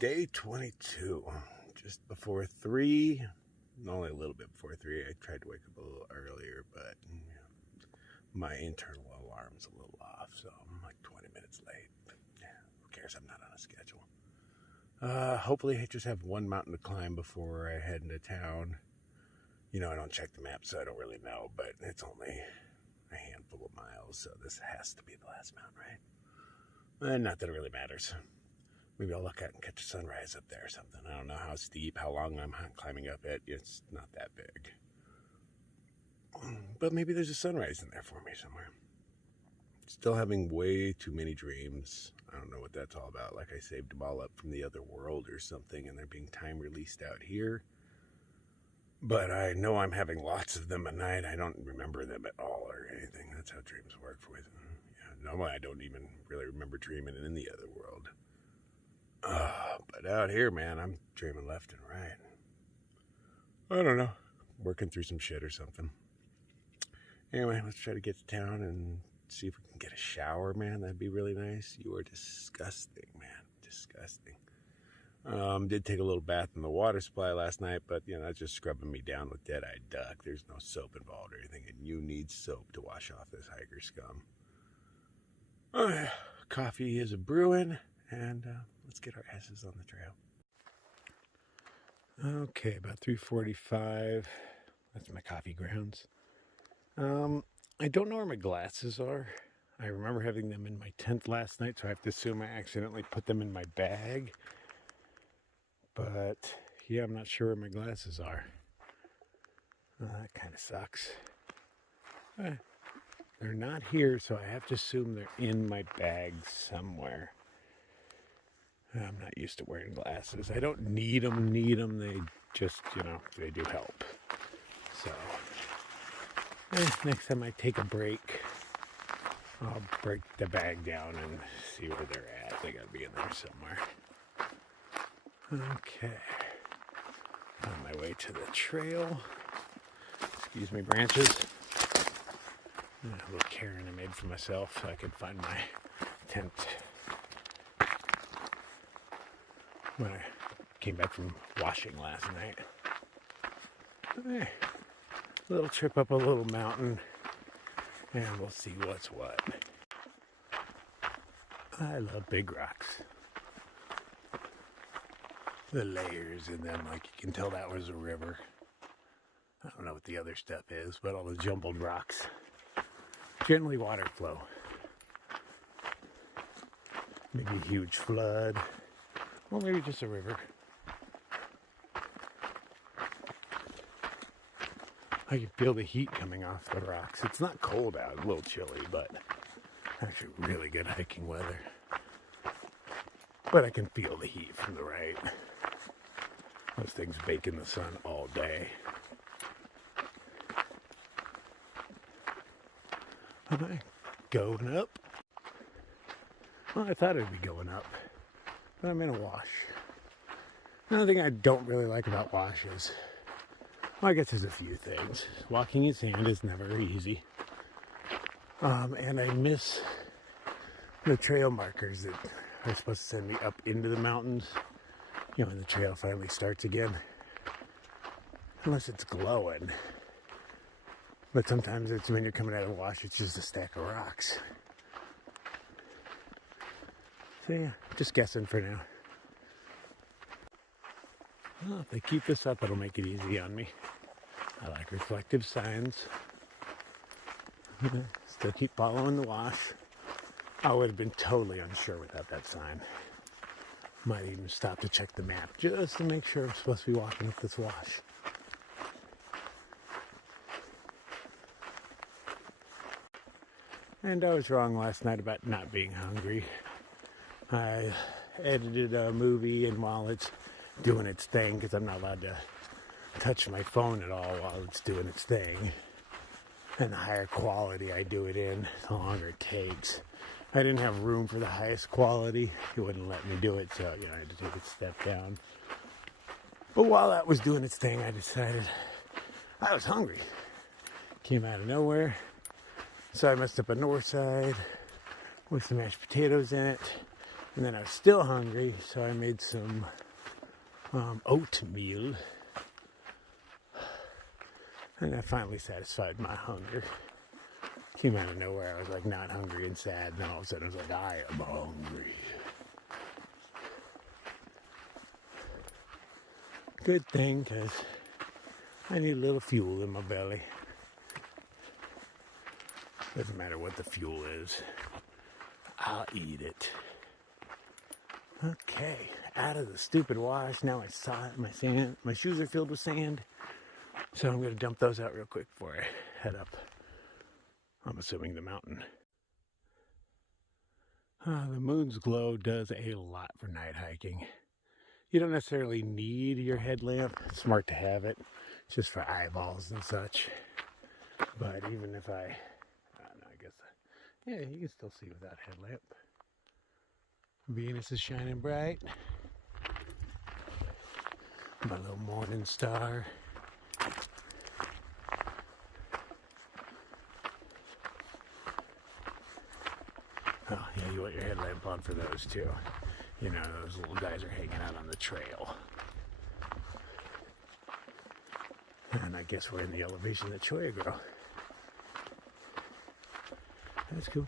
Day 22. Just before 3. Only a little bit before 3. I tried to wake up a little earlier, but my internal alarm's a little off, so I'm like 20 minutes late. But who cares? I'm not on a schedule. Hopefully I just have one mountain to climb before I head into town. I don't check the map, so I don't really know, but it's only a handful of miles, so this has to be the last mountain, right? Not that it really matters. Maybe I'll look out and catch a sunrise up there or something. I don't know how steep, how long I'm climbing up it. It's not that big. But maybe there's a sunrise in there for me somewhere. Still having way too many dreams. I don't know what that's all about. Like I saved them all up from the other world or something, and they're being time released out here. But I know I'm having lots of them at night. I don't remember them at all or anything. That's how dreams work with me. Normally I don't even really remember dreaming in the other world. But out here, man, I'm dreaming left and right. I don't know. Working through some shit or something. Anyway, let's try to get to town and see if we can get a shower, man. That'd be really nice. You are disgusting, man. Disgusting. Did take a little bath in the water supply last night, but, that's just scrubbing me down with dead-eyed duck. There's no soap involved or anything, and you need soap to wash off this hiker scum. Coffee is a brewing, and let's get our asses on the trail. Okay, about 3:45. That's my coffee grounds. I don't know where my glasses are. I remember having them in my tent last night, so I have to assume I accidentally put them in my bag. But, yeah, I'm not sure where my glasses are. That kind of sucks. They're not here, so I have to assume they're in my bag somewhere. I'm not used to wearing glasses. I don't need them. They just, they do help. So, next time I take a break, I'll break the bag down and see where they're at. They gotta be in there somewhere. Okay. On my way to the trail. Excuse me, branches. A little cairn I made for myself so I could find my tent. When I came back from washing last night. A little trip up a little mountain, and we'll see what's what. I love big rocks. The layers in them, like you can tell that was a river. I don't know what the other stuff is, but all the jumbled rocks. Generally water flow. Maybe a huge flood. Or maybe just a river. I can feel the heat coming off the rocks. It's not cold out, a little chilly, but actually really good hiking weather. But I can feel the heat from the right. Those things bake in the sun all day. Am I going up? Well, I thought it'd be going up. But I'm in a wash. Another thing I don't really like about washes, well, I guess there's a few things. Walking in sand is never easy. And I miss the trail markers that are supposed to send me up into the mountains. When the trail finally starts again. Unless it's glowing. But sometimes it's when you're coming out of a wash, it's just a stack of rocks. So yeah, just guessing for now. Well, if they keep this up, it'll make it easy on me. I like reflective signs. Still keep following the wash. I would have been totally unsure without that sign. Might even stop to check the map just to make sure I'm supposed to be walking up this wash. And I was wrong last night about not being hungry. I edited a movie, and while it's doing its thing, because I'm not allowed to touch my phone at all while it's doing its thing, and the higher quality I do it in, the longer it takes. I didn't have room for the highest quality. It wouldn't let me do it, so I had to take a step down. But while that was doing its thing, I decided I was hungry. Came out of nowhere. So I messed up a north side with some mashed potatoes in it. And then I was still hungry, so I made some oatmeal. And that finally satisfied my hunger. Came out of nowhere. I was like not hungry and sad, and all of a sudden I was like, I am hungry. Good thing, because I need a little fuel in my belly. Doesn't matter what the fuel is, I'll eat it. Okay, out of the stupid wash. Now my shoes are filled with sand. So I'm going to dump those out real quick before I head up. I'm assuming the mountain. The moon's glow does a lot for night hiking. You don't necessarily need your headlamp. It's smart to have it, just for eyeballs and such. But even if I don't know, I guess, yeah, you can still see without headlamp. Venus is shining bright. My little morning star. Oh, yeah, you want your headlamp on for those too. You know, those little guys are hanging out on the trail. And I guess we're in the elevation that Choya grow. That's cool.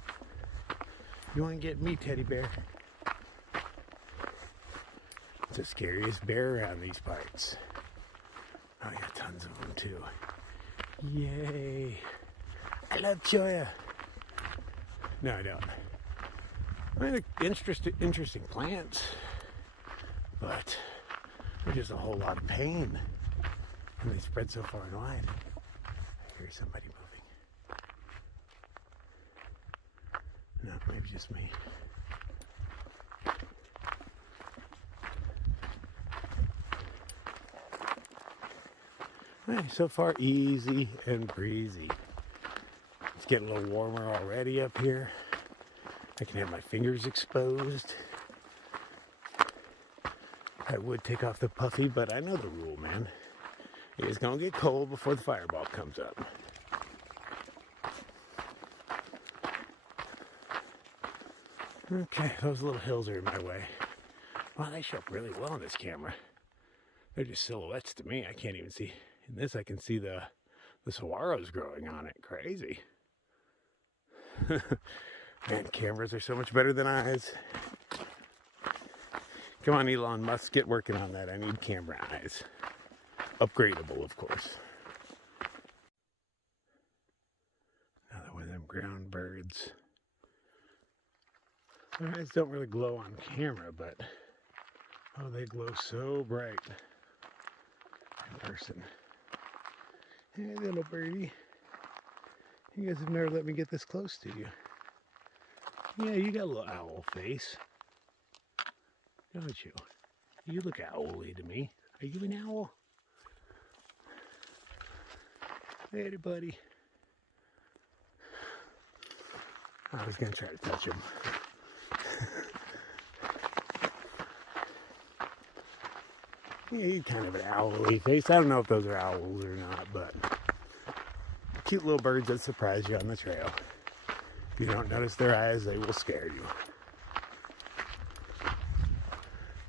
You want to get me, teddy bear? It's the scariest bear around these parts. Oh, I got tons of them too. Yay! I love Choya. No, I don't. I mean, they're interesting plants, but they're just a whole lot of pain, and they spread so far and wide. I hear somebody moving. No, maybe just me. Hey, so far easy and breezy. It's getting a little warmer already up here. I can have my fingers exposed. I would take off the puffy, but I know the rule, man. It's gonna get cold before the fireball comes up. Okay, those little hills are in my way. Wow, they show up really well on this camera. They're just silhouettes to me. I can't even see. In this, I can see the saguaros growing on it. Crazy. Man, cameras are so much better than eyes. Come on, Elon Musk, get working on that. I need camera eyes. Upgradable, of course. Another one of them ground birds. Their eyes don't really glow on camera, but oh, they glow so bright in person. Hey, little birdie. You guys have never let me get this close to you. Yeah, you got a little owl face, don't you? You look owly to me. Are you an owl? Hey, buddy. I was gonna try to touch him. Yeah, he's kind of an owly face. I don't know if those are owls or not, but cute little birds that surprise you on the trail. If you don't notice their eyes, they will scare you.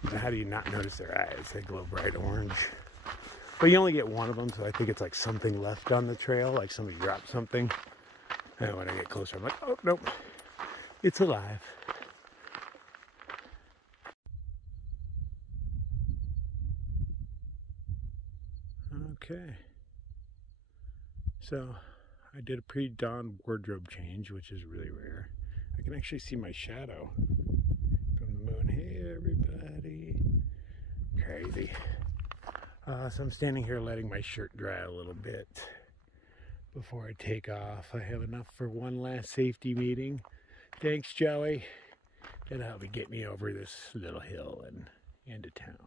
But how do you not notice their eyes? They glow bright orange. But you only get one of them, so I think it's like something left on the trail, like somebody dropped something. And when I get closer, I'm like, oh, nope, it's alive. Okay. So I did a pre-dawn wardrobe change, which is really rare. I can actually see my shadow from the moon. Hey, everybody. Crazy. So I'm standing here letting my shirt dry a little bit before I take off. I have enough for one last safety meeting. Thanks, Joey. That'll help me get me over this little hill and into town.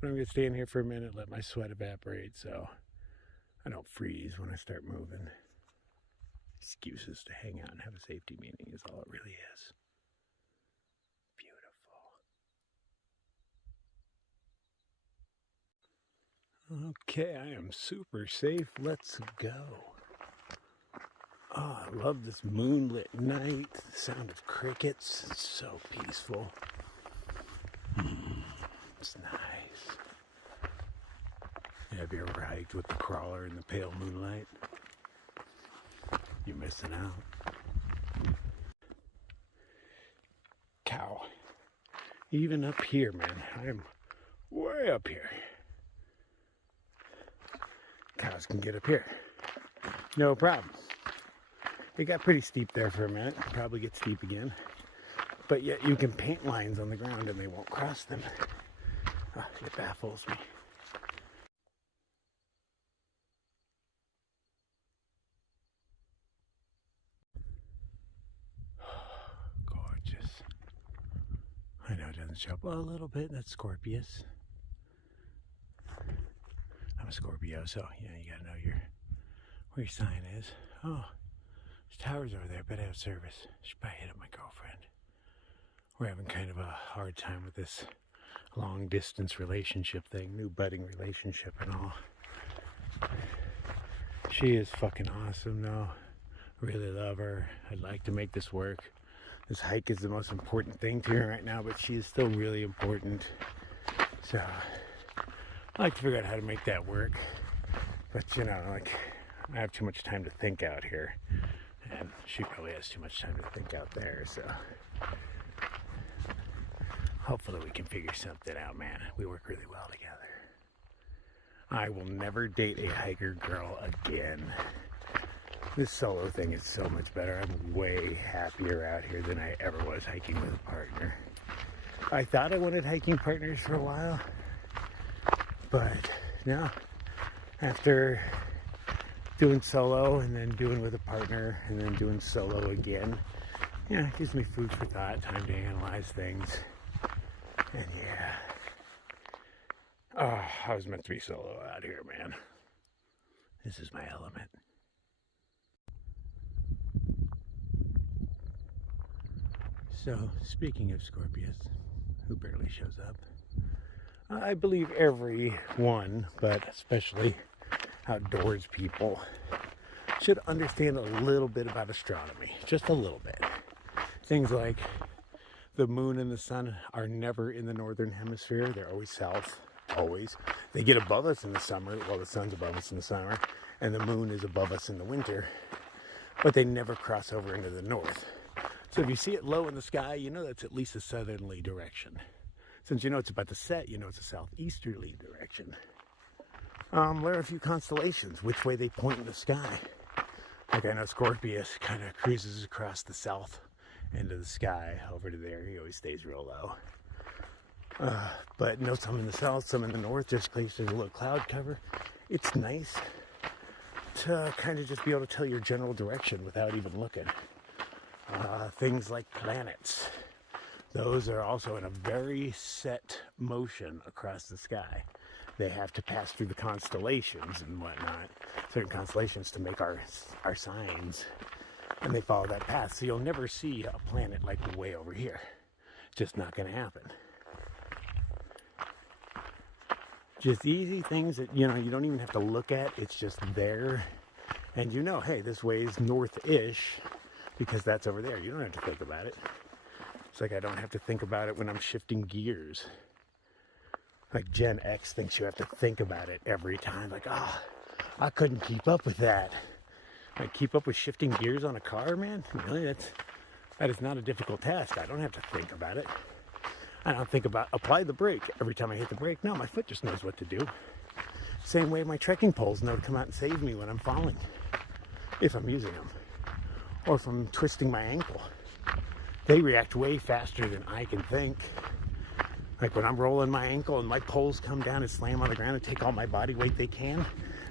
But I'm going to stand here for a minute, let my sweat evaporate so I don't freeze when I start moving. Excuses to hang out and have a safety meeting is all it really is. Beautiful. Okay, I am super safe. Let's go. Oh, I love this moonlit night. The sound of crickets. It's so peaceful. It's nice. Have you ever hiked with the crawler in the pale moonlight? You're missing out. Cow. Even up here, man. I'm way up here. Cows can get up here. No problem. It got pretty steep there for a minute. Probably get steep again. But yet you can paint lines on the ground and they won't cross them. Oh, it baffles me. Gorgeous. I know it doesn't show up a little bit. That's Scorpius. I'm a Scorpio, so yeah, you gotta know where your sign is. Oh, there's towers over there. Bet I have service. Should probably hit up my girlfriend. We're having kind of a hard time with this long distance relationship thing, new budding relationship and all. She is fucking awesome though. Really love her. I'd like to make this work. This hike is the most important thing to her right now, but she is still really important. So I like to figure out how to make that work. But you know, like, I have too much time to think out here. And she probably has too much time to think out there, so hopefully we can figure something out, man. We work really well together. I will never date a hiker girl again. This solo thing is so much better. I'm way happier out here than I ever was hiking with a partner. I thought I wanted hiking partners for a while, but no. After doing solo and then doing with a partner and then doing solo again, yeah, it gives me food for thought, time to analyze things. And yeah. Oh, I was meant to be solo out here, man. This is my element. So, speaking of Scorpius, who barely shows up, I believe everyone, but especially outdoors people, should understand a little bit about astronomy. Just a little bit. Things like the moon and the sun are never in the northern hemisphere. They're always south. Always. They get above us in the summer. Well, the sun's above us in the summer, and the moon is above us in the winter. But they never cross over into the north. So if you see it low in the sky, you know that's at least a southerly direction. Since you know it's about to set, you know it's a southeasterly direction. There are a few constellations, which way they point in the sky. Like I know Scorpius kind of cruises across the south end of the sky over to there. He always stays real low. But no, some in the south, some in the north, just in case there's a little cloud cover. It's nice to kind of just be able to tell your general direction without even looking. Things like planets. Those are also in a very set motion across the sky. They have to pass through the constellations and whatnot, certain constellations to make our signs, and they follow that path. So you'll never see a planet like way over here. Just not going to happen. Just easy things that, you know, you don't even have to look at. It's just there. And you know, hey, this way is north-ish because that's over there. You don't have to think about it. It's like I don't have to think about it when I'm shifting gears. Like Gen X thinks you have to think about it every time. Like, I couldn't keep up with that. Like, keep up with shifting gears on a car, man? Really? That is not a difficult task. I don't have to think about it. I don't think about apply the brake every time I hit the brake. No, my foot just knows what to do. Same way my trekking poles know to come out and save me when I'm falling. If I'm using them. Or if I'm twisting my ankle. They react way faster than I can think. Like when I'm rolling my ankle and my poles come down and slam on the ground and take all my body weight they can,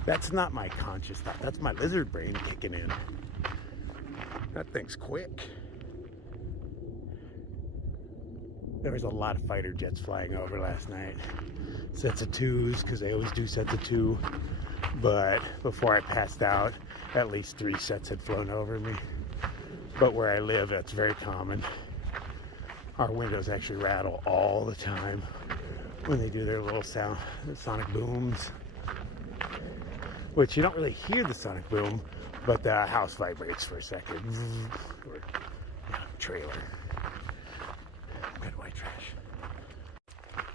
that's not my conscious thought. That's my lizard brain kicking in. That thing's quick. There was a lot of fighter jets flying over last night. Sets of twos, because they always do sets of two. But before I passed out, at least 3 sets had flown over me. But where I live, that's very common. Our windows actually rattle all the time when they do their little sonic booms. Which you don't really hear the sonic boom but the house vibrates for a second. Or, trailer. Good white trash.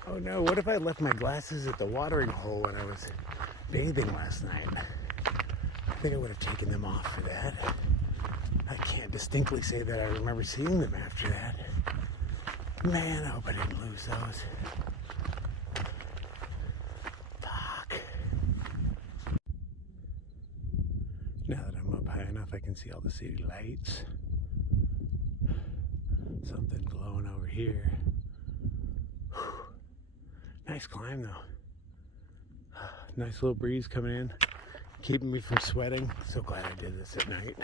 Oh no, what if I left my glasses at the watering hole when I was bathing last night? I think I would have taken them off for that. I can't distinctly say that I remember seeing them after that. Man, I hope I didn't lose those. Fuck. Now that I'm up high enough, I can see all the city lights. Something glowing over here. Whew. Nice climb though. Nice little breeze coming in, keeping me from sweating. So glad I did this at night.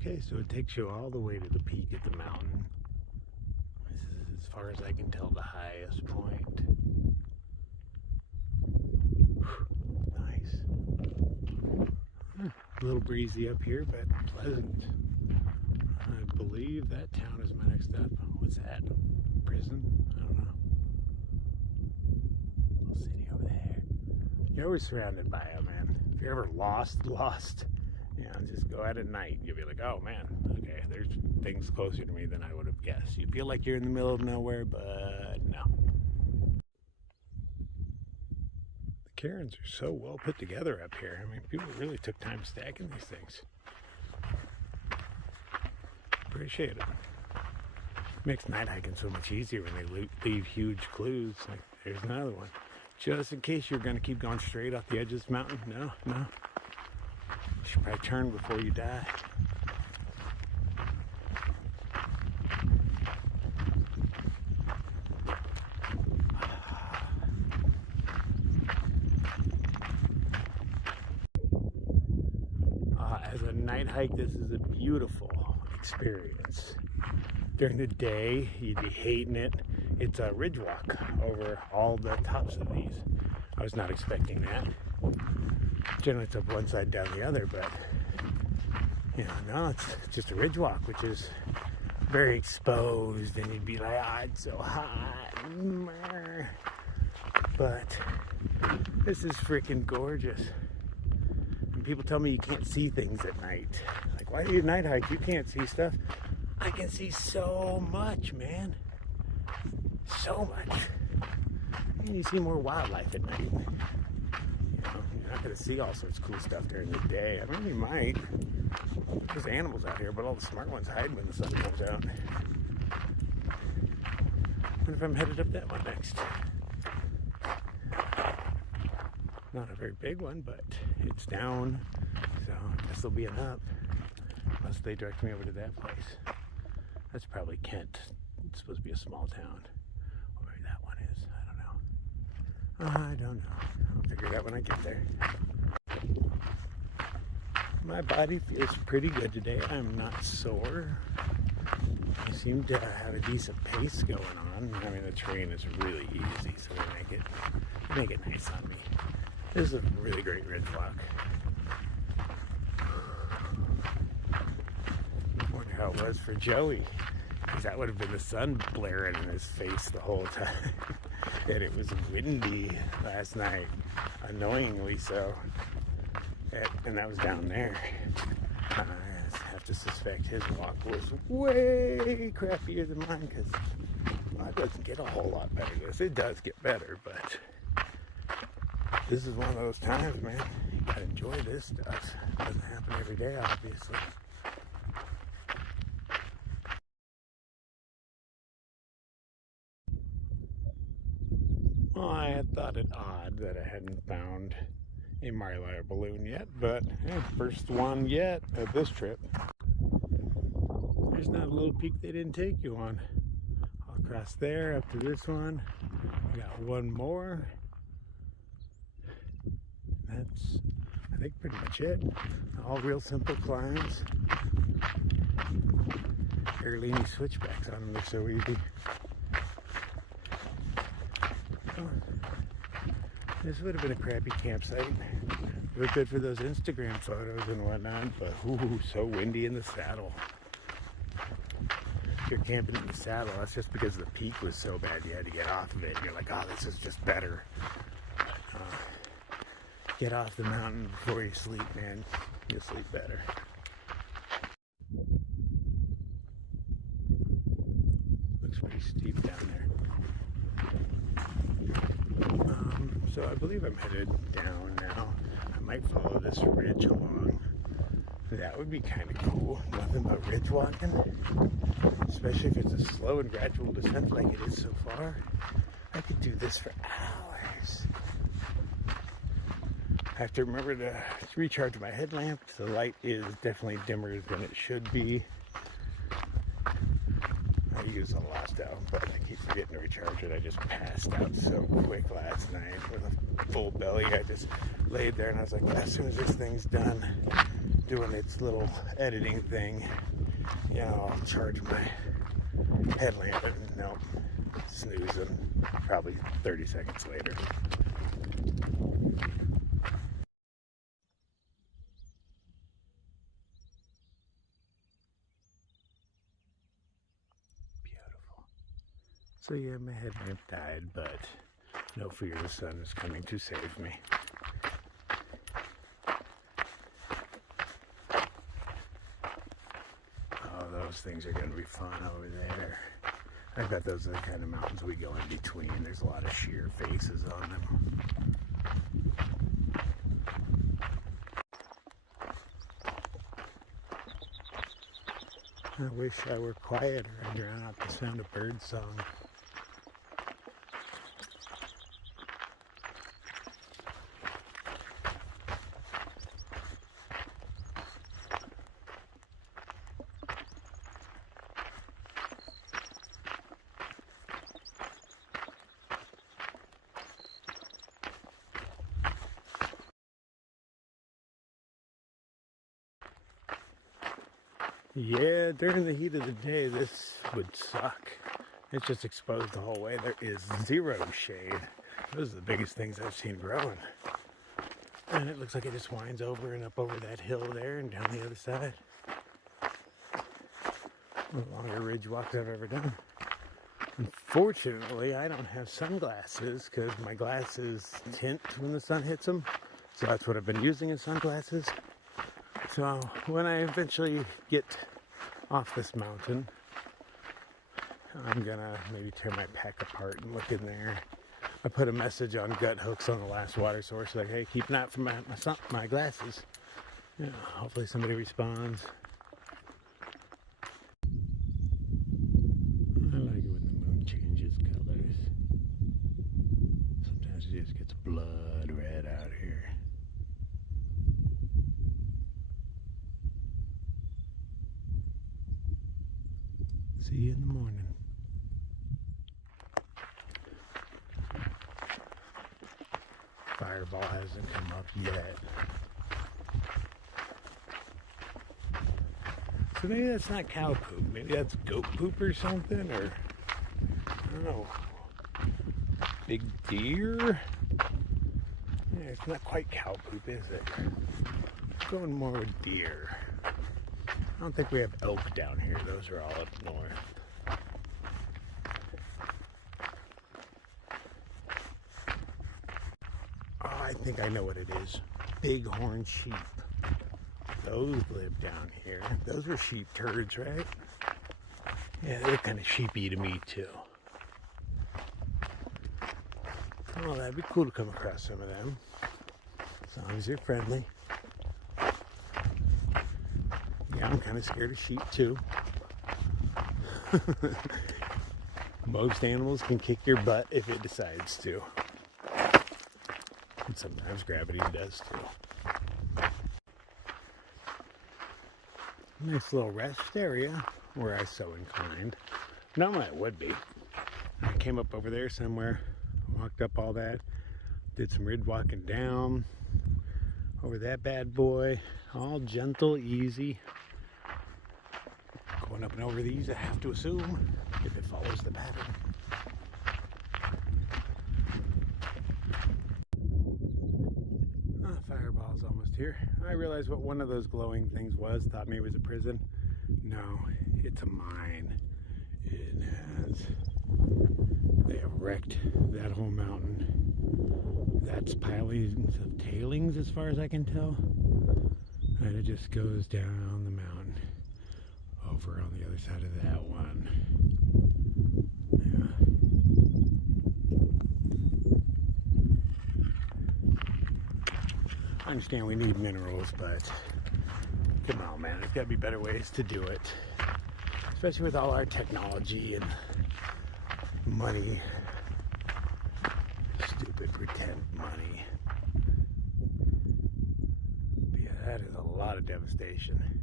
Okay, so it takes you all the way to the peak of the mountain. This is, as far as I can tell, the highest point. Nice. A little breezy up here, but pleasant. I believe that town is my next up. What's that? Prison? I don't know. Little city over there. You're always surrounded by it, man. If you're ever lost, just go out at night. You'll be like, oh man, okay, there's things closer to me than I would have guessed. You feel like you're in the middle of nowhere, but no. The cairns are so well put together up here. I mean, people really took time stacking these things. Appreciate it. Makes night hiking so much easier when they leave huge clues. Like, there's another one. Just in case you're going to keep going straight off the edge of this mountain. No. You should probably turn before you die. As a night hike, this is a beautiful experience. During the day, you'd be hating it. It's a ridge walk over all the tops of these. I was not expecting that. Generally it's up one side, down the other, but no, it's just a ridge walk, which is very exposed, and you'd be like, it's so hot. But this is freaking gorgeous. And people tell me you can't see things at night. Like, why do you night hike? You can't see stuff. I can see so much, man. So much. And you see more wildlife at night. You're not going to see all sorts of cool stuff during the day. I mean, you might. There's animals out here, but all the smart ones hide when the sun comes out. I wonder if I'm headed up that one next. Not a very big one, but it's down. So I guess there'll be an up. Unless they direct me over to that place. That's probably Kent. It's supposed to be a small town. Or maybe that one is. I don't know. I'll figure it out when I get there. My body feels pretty good today. I'm not sore. I seem to have a decent pace going on. I mean, the terrain is really easy, so they make it nice on me. This is a really great ridge walk. I wonder how it was for Joey, because that would have been the sun blaring in his face the whole time. And it was windy last night, annoyingly so. And that was down there. I have to suspect his walk was way crappier than mine, because it doesn't get a whole lot better. It does get better, but this is one of those times, man. You gotta enjoy this stuff. It doesn't happen every day, obviously. Well, I had thought it odd that I hadn't found a Mylar balloon yet, but first one yet of this trip. There's not a little peak they didn't take you on. I'll cross there up to this one. We got one more. That's, I think, pretty much it. All real simple climbs. Carolini switchbacks on them, they're so easy. This would have been a crappy campsite. It was good for those Instagram photos and whatnot, but ooh, so windy in the saddle. you're camping in the saddle, that's just because the peak was so bad you had to get off of it. You're like, oh, this is just better. Get off the mountain before you sleep, man. You'll sleep better. Looks pretty steep down there. So I believe I'm headed down now. I might follow this ridge along. That would be kind of cool. Nothing but ridge walking. Especially if it's a slow and gradual descent like it is so far. I could do this for hours. I have to remember to recharge my headlamp. The light is definitely dimmer than it should be. I use a lot though, but I keep forgetting to recharge it. I just passed out so quick last night with a full belly. I just laid there and I was like, as soon as this thing's done doing its little editing thing, you know, I'll charge my headlamp. And no, snoozing. Probably 30 seconds later. So yeah, my headlamp died, but no fear, the sun is coming to save me. Oh, those things are going to be fun over there. I bet those are the kind of mountains we go in between. There's a lot of sheer faces on them. I wish I were quieter and drown out the sound of bird song. Yeah, during the heat of the day, this would suck. It's just exposed the whole way. There is zero shade. Those are the biggest things I've seen growing. And it looks like it just winds over and up over that hill there and down the other side. One of the longer ridge walks I've ever done. Unfortunately, I don't have sunglasses because my glasses tint when the sun hits them. So that's what I've been using as sunglasses. So when I eventually get off this mountain, I'm gonna maybe tear my pack apart and look in there. I put a message on gut hooks on the last water source like, hey, keep an eye out for my glasses. You know, hopefully somebody responds. I like it when the moon changes colors. Sometimes it just gets blood red out here. See you in the morning. Fireball hasn't come up yet. So maybe that's not cow poop. Maybe that's goat poop or something, or I don't know. Big deer? Yeah, it's not quite cow poop, is it? I'm going more with deer. I don't think we have elk down here. Those are all up north. Oh, I think I know what it is. Bighorn sheep. Those live down here. Those were sheep turds, right? Yeah, they're kind of sheepy to me too. Oh, that'd be cool to come across some of them. As long as they're friendly. Yeah, I'm kind of scared of sheep too. Most animals can kick your butt if it decides to. And sometimes gravity does too. Nice little rest area where I so inclined. Normally it would be. I came up over there somewhere, walked up all that, did some ridge walking down over that bad boy, all gentle, easy. Going up and over these, I have to assume, if it follows the pattern. Fireball's almost here. I realized what one of those glowing things was. Thought maybe it was a prison. No, it's a mine. It has. They have wrecked that whole mountain. That's pilings of tailings as far as I can tell. And it just goes down the mountain over on the other side of that one. Yeah. I understand we need minerals, but come on, man. There's got to be better ways to do it. Especially with all our technology and money. Stupid pretend money. But yeah, that is a lot of devastation.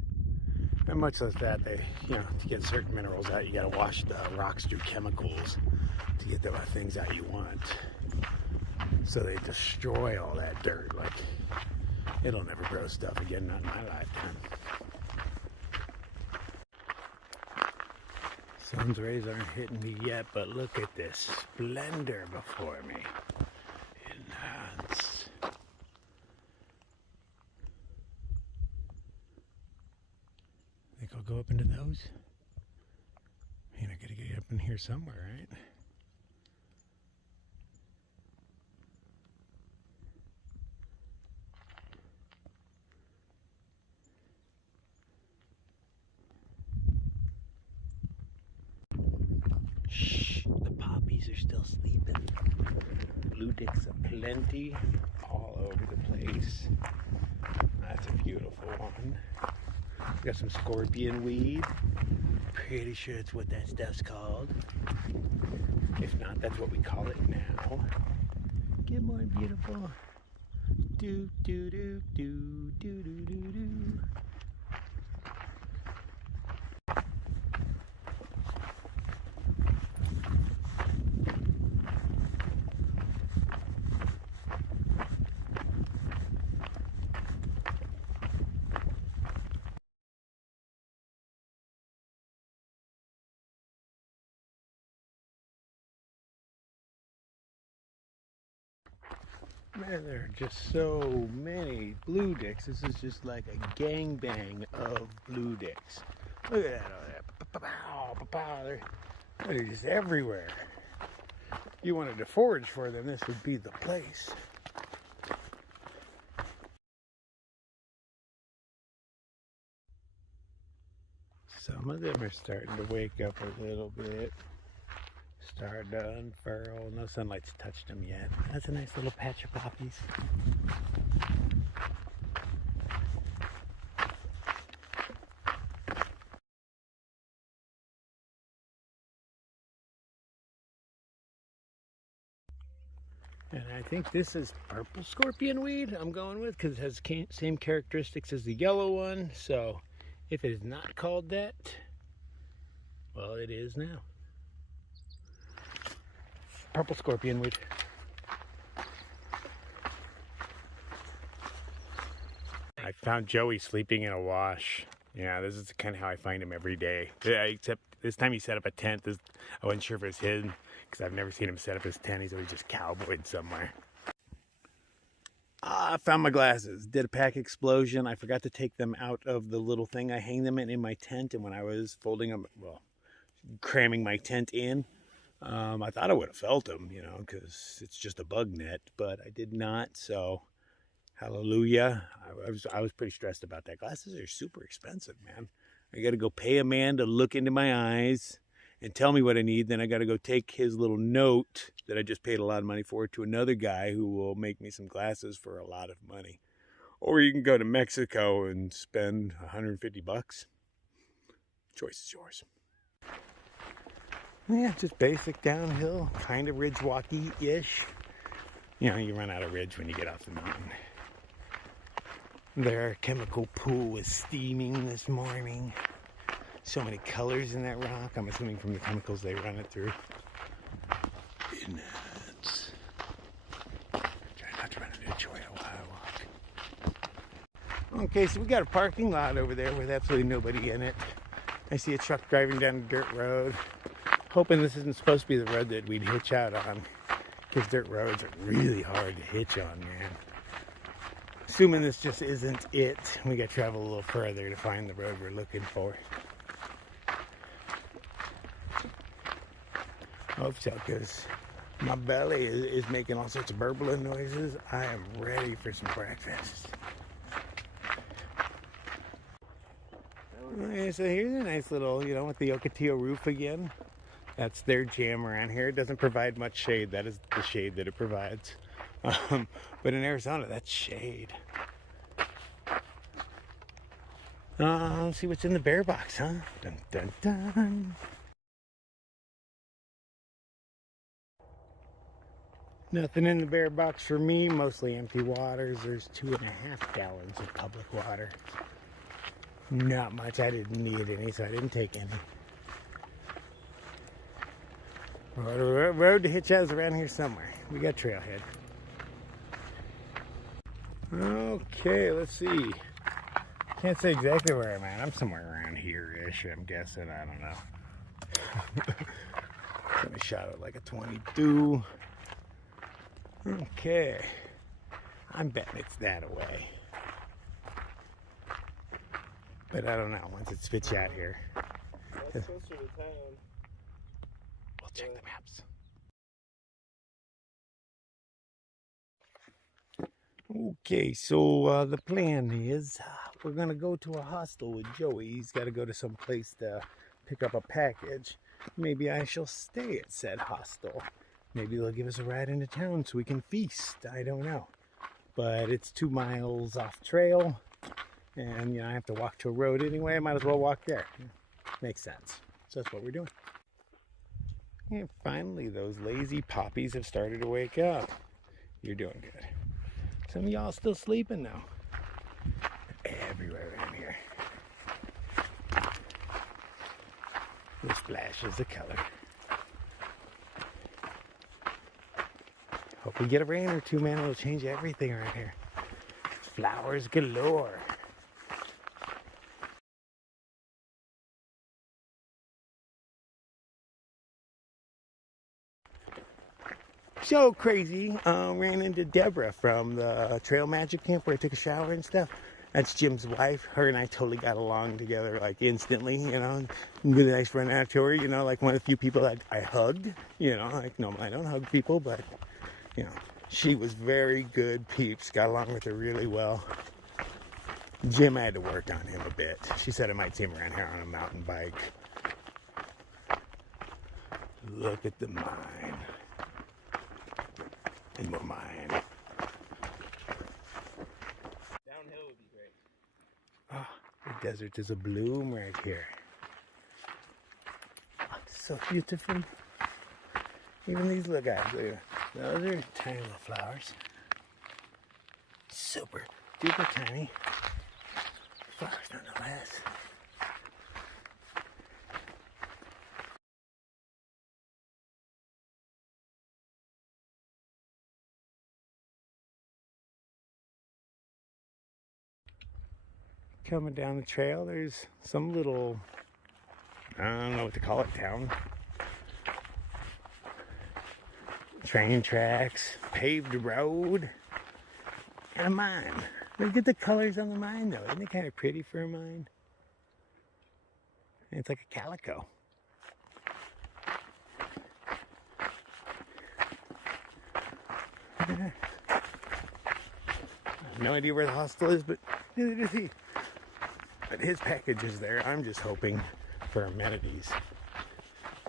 And much less that, they, to get certain minerals out, you gotta wash the rocks through chemicals to get the things out you want. So they destroy all that dirt. Like, it'll never grow stuff again, not in my lifetime. Sun's rays aren't hitting me yet, but look at this splendor before me. Enhance. Think I'll go up into those? I mean, I gotta get up in here somewhere, right? Shh, the poppies are still sleeping. Blue dicks aplenty all over the place. That's a beautiful one. We got some scorpion weed. Pretty sure it's what that stuff's called. If not, that's what we call it now. Get more beautiful. Do do do do do do do do. Man, there are just so many blue dicks. This is just like a gangbang of blue dicks. Look at that over there. They're just everywhere. If you wanted to forage for them, this would be the place. Some of them are starting to wake up a little bit. Starting to unfurl. No sunlight's touched them yet. That's a nice little patch of poppies. And I think this is purple scorpion weed I'm going with, because it has the same characteristics as the yellow one. So if it is not called that, well, it is now. Purple scorpion weed. I found Joey sleeping in a wash. Yeah, this is kind of how I find him every day. Except this time he set up a tent. I wasn't sure if it was his, because I've never seen him set up his tent. He's always just cowboyed somewhere. I found my glasses. Did a pack explosion. I forgot to take them out of the little thing I hang them in my tent. And when I was folding them, well, cramming my tent in, I thought I would have felt them, because it's just a bug net, but I did not. So, hallelujah. I was pretty stressed about that. Glasses are super expensive, man. I got to go pay a man to look into my eyes and tell me what I need. Then I got to go take his little note that I just paid a lot of money for to another guy who will make me some glasses for a lot of money. Or you can go to Mexico and spend $150. Choice is yours. Yeah, just basic downhill, kind of ridge walky-ish. You run out of ridge when you get off the mountain. Their chemical pool was steaming this morning. So many colors in that rock. I'm assuming from the chemicals they run it through. Nuts. Try not to run into a Joy while I walk. Okay, so we got a parking lot over there with absolutely nobody in it. I see a truck driving down a dirt road. Hoping this isn't supposed to be the road that we'd hitch out on, because dirt roads are really hard to hitch on, man. Assuming this just isn't it, we got to travel a little further to find the road we're looking for. Hope so, because my belly is making all sorts of burbling noises. I am ready for some breakfast. Okay, so here's a nice little, you know, with the Ocotillo roof again. That's their jam around here. It doesn't provide much shade. That is the shade that it provides. But in Arizona, that's shade. Let's see what's in the bear box, huh? Dun, dun, dun. Nothing in the bear box for me, mostly empty waters. There's 2.5 gallons of public water. Not much. I didn't need any, so I didn't take any. Road to Hitch House around here somewhere. We got trailhead. Okay, let's see. Can't say exactly where I'm at. I'm somewhere around here-ish, I'm guessing. I don't know. Gonna shot it like a 22. Okay. I'm betting it's that away. But I don't know, once it spits you out here. That's closer to town. We'll check the maps. Okay, so the plan is we're going to go to a hostel with Joey. He's got to go to some place to pick up a package. Maybe I shall stay at said hostel. Maybe they'll give us a ride into town so we can feast. I don't know. But it's 2 miles off trail. And, you know, I have to walk to a road anyway. I might as well walk there. Makes sense. So that's what we're doing. And finally, those lazy poppies have started to wake up. You're doing good. Some of y'all still sleeping now. Everywhere around here. This flashes of color. Hope we get a rain or two, man. It'll change everything around here. Flowers galore. So crazy, ran into Deborah from the Trail Magic Camp where I took a shower and stuff. That's Jim's wife. Her and I totally got along together, like instantly, you know. Really nice run out to her, you know, like one of the few people that I hugged, you know. Like, no, I don't hug people, but, you know, she was very good peeps. Got along with her really well. Jim, I had to work on him a bit. She said I might see him around here on a mountain bike. Look at the mine. And more mine. Downhill would be great. Oh, the desert is a bloom right here. Oh, so beautiful. Even these little guys, look at them. Those are tiny little flowers. Super duper tiny flowers nonetheless. Coming down the trail, there's some little, I don't know what to call it, town. Train tracks, paved road, and a mine. Look at the colors on the mine though. Isn't it kind of pretty for a mine? It's like a calico. I have no idea where the hostel is, but neither does he. But his package is there. I'm just hoping for amenities.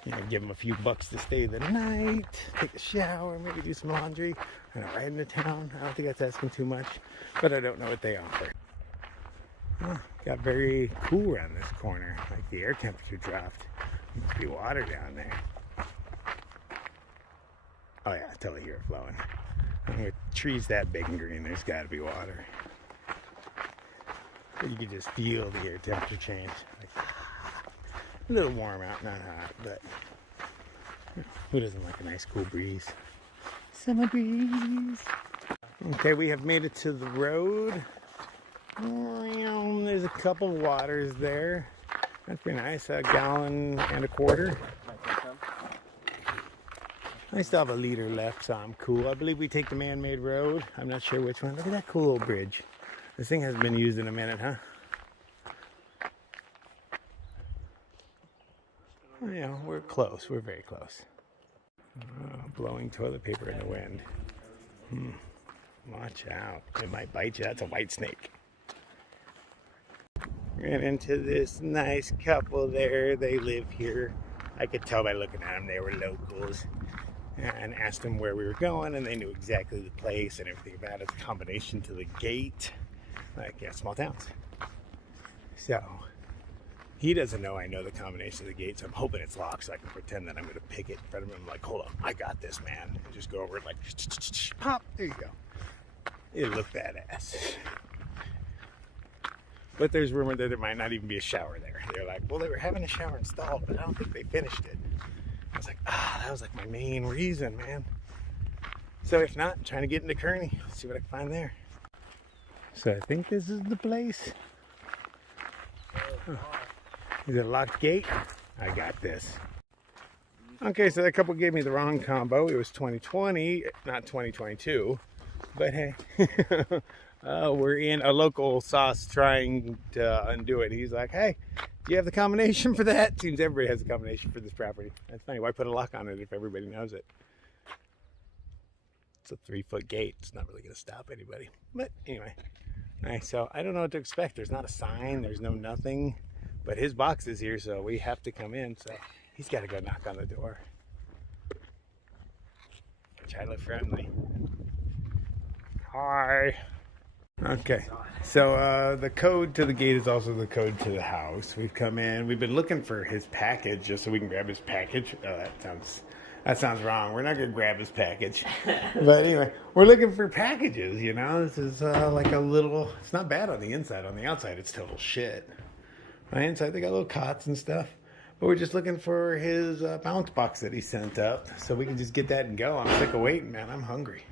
You know, give him a few bucks to stay the night, take a shower, maybe do some laundry, and ride into town. I don't think that's asking too much, but I don't know what they offer. Oh, got very cool around this corner. Like the air temperature dropped. Must be water down there. Oh yeah, I totally hear it flowing. With trees that big and green, there's got to be water. You can just feel the air temperature change. Like, a little warm out, not hot, but you know, who doesn't like a nice cool breeze? Summer breeze. Okay, we have made it to the road. There's a couple waters there. That's pretty nice. A gallon and a quarter. I still have a liter left, so I'm cool. I believe we take the man-made road. I'm not sure which one. Look at that cool old bridge. This thing hasn't been used in a minute, huh? Oh, yeah, we're close. We're very close. blowing toilet paper in the wind. Watch out. It might bite you. That's a white snake. Ran into this nice couple there. They live here. I could tell by looking at them they were locals. And asked them where we were going, and they knew exactly the place and everything about it. It's a combination to the gate. Like, yeah, small towns. So, he doesn't know I know the combination of the gate, so I'm hoping it's locked so I can pretend that I'm going to pick it in front of him. I'm like, hold on, I got this, man. And just go over it like, pop, there you go. It looked badass. But there's rumor that there might not even be a shower there. They're like, well, they were having a shower installed, but I don't think they finished it. I was like, that was like my main reason, man. So if not, I'm trying to get into Kearney, see what I can find there. So I think this is the place. Is it a locked gate? I got this. Okay, so that couple gave me the wrong combo. It was 2020, not 2022. But hey, we're in a local sauce trying to undo it. He's like, hey, do you have the combination for that? Seems everybody has a combination for this property. That's funny. Why put a lock on it if everybody knows it? It's a 3-foot gate. It's not really going to stop anybody. But anyway, nice. So I don't know what to expect. There's not a sign. There's no nothing. But his box is here, so we have to come in. So he's got to go knock on the door. Try to look friendly. Hi. Okay, so the code to the gate is also the code to the house. We've come in. We've been looking for his package just so we can grab his package. Oh, that sounds wrong. We're not gonna grab his package. But anyway, we're looking for packages. You know, this is like a little. It's not bad on the inside. On the outside, it's total shit. On the inside, they got little cots and stuff. But we're just looking for his bounce box that he sent up, so we can just get that and go. I'm sick of waiting, man. I'm hungry.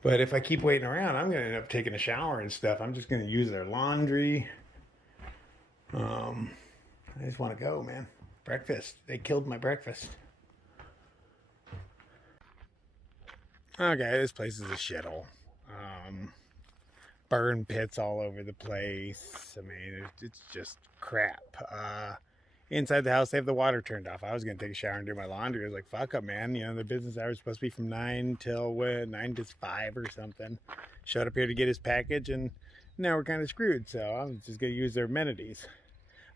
But if I keep waiting around, I'm going to end up taking a shower and stuff. I'm just going to use their laundry. I just want to go, man. Breakfast. They killed my breakfast. Okay, this place is a shithole. Burn pits all over the place. I mean, it's just crap. Inside the house, they have the water turned off. I was going to take a shower and do my laundry. I was like, fuck up, man. You know, the business hours are supposed to be from 9 till 9 to 5 or something. Showed up here to get his package, and now we're kind of screwed. So I'm just going to use their amenities.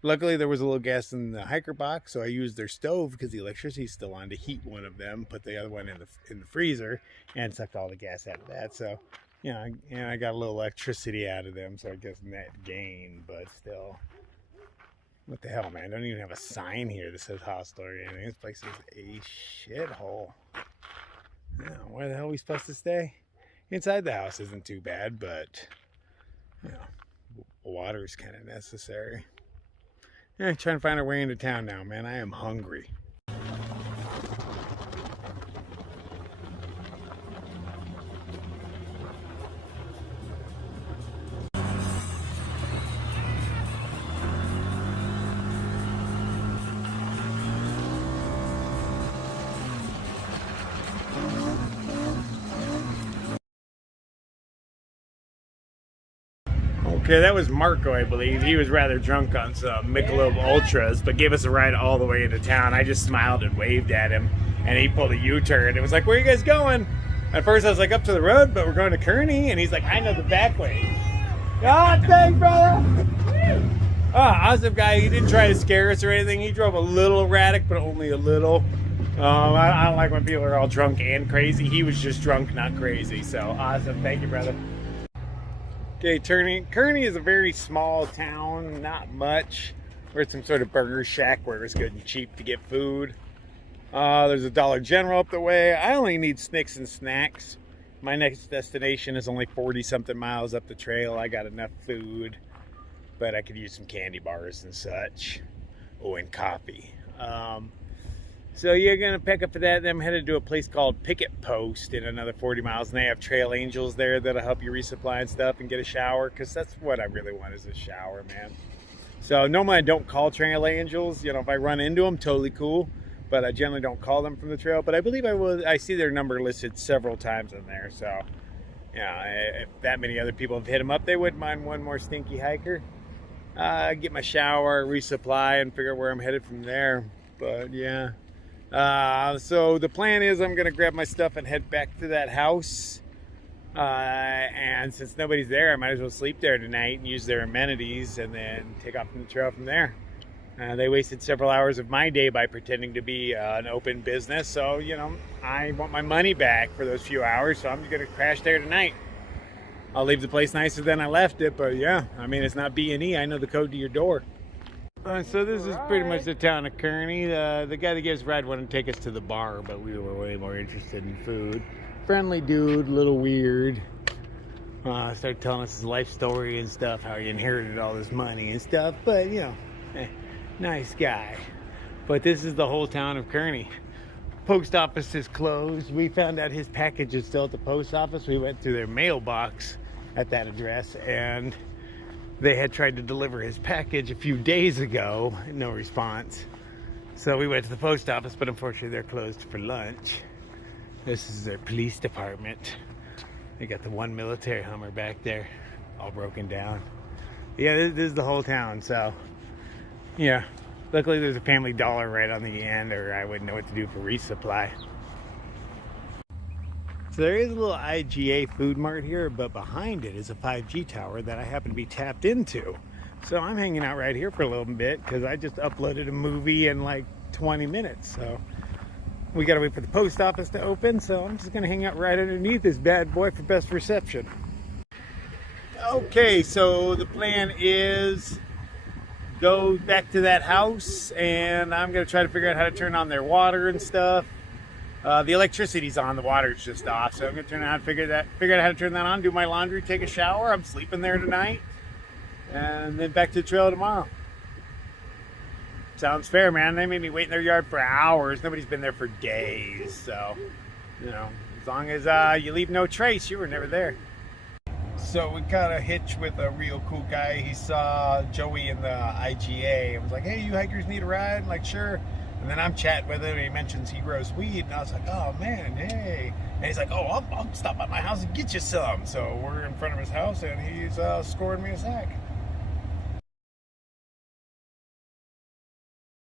Luckily, there was a little gas in the hiker box, so I used their stove because the electricity's still on to heat one of them, put the other one in the freezer, and sucked all the gas out of that. So, you know, I got a little electricity out of them, so I guess net gain, but still. What the hell, man? I don't even have a sign here that says hostel or anything. This place is a shithole. Yeah, where the hell are we supposed to stay? Inside the house isn't too bad, but, you know, water is kind of necessary. Yeah, trying to find our way into town now, man. I am hungry. Okay, that was Marco, I believe. He was rather drunk on some Michelob Ultras, but gave us a ride all the way into town. I just smiled and waved at him, and he pulled a U-turn. It was like, where are you guys going? At first I was like, up to the road, but we're going to Kearney, and he's like, I know the back way. God, thanks, brother! Awesome guy. He didn't try to scare us or anything. He drove a little erratic, but only a little. I don't like when people are all drunk and crazy. He was just drunk, not crazy. So awesome. Thank you, brother. Okay, Kearney is a very small town, not much. We're at some sort of burger shack where it's good and cheap to get food. There's a Dollar General up the way. I only need snicks and snacks. My next destination is only 40-something miles up the trail. I got enough food, but I could use some candy bars and such. Oh, and coffee. So you're going to pick up for that. Then I'm headed to a place called Picket Post in another 40 miles. And they have trail angels there that'll help you resupply and stuff and get a shower. Because that's what I really want is a shower, man. So normally I don't call trail angels. You know, if I run into them, totally cool. But I generally don't call them from the trail. But I believe I will. I see their number listed several times in there. So, yeah, if that many other people have hit them up, they wouldn't mind one more stinky hiker. Get my shower, resupply, and figure out where I'm headed from there. But, yeah. So the plan is I'm going to grab my stuff and head back to that house. And since nobody's there, I might as well sleep there tonight and use their amenities and then take off on the trail from there. They wasted several hours of my day by pretending to be an open business. So, you know, I want my money back for those few hours. So I'm just going to crash there tonight. I'll leave the place nicer than I left it. But yeah, I mean, it's not B&E. I know the code to your door. So this is pretty much the town of Kearney. The guy that gave us a ride wanted to take us to the bar, but we were way more interested in food. Friendly dude, little weird. Started telling us his life story and stuff, how he inherited all this money and stuff. But, you know, nice guy. But this is the whole town of Kearney. Post office is closed. We found out his package is still at the post office. We went to their mailbox at that address, and they had tried to deliver his package a few days ago. No response. So we went to the post office, but unfortunately they're closed for lunch. This is their police department. They got the one military Hummer back there, all broken down. Yeah, this is the whole town, so yeah. Luckily there's a Family Dollar right on the end, or I wouldn't know what to do for resupply. So there is a little IGA food mart here, but behind it is a 5G tower that I happen to be tapped into. So I'm hanging out right here for a little bit because I just uploaded a movie in like 20 minutes. So we gotta wait for the post office to open, so I'm just gonna hang out right underneath this bad boy for best reception. Okay, so the plan is go back to that house, and I'm gonna try to figure out how to turn on their water and stuff. The electricity's on, the water's just off, so I'm gonna figure out how to turn that on, do my laundry, take a shower. I'm sleeping there tonight, and then back to the trail tomorrow. Sounds fair, man. They made me wait in their yard for hours. Nobody's been there for days, so, you know, as long as you leave no trace, you were never there. So we caught a hitch with a real cool guy. He saw Joey in the IGA and was like, hey, you hikers need a ride? I'm like, sure. And then I'm chatting with him and he mentions he grows weed, and I was like, oh man, hey. And he's like, oh, I'll stop by my house and get you some. So we're in front of his house and he's scoring me a sack.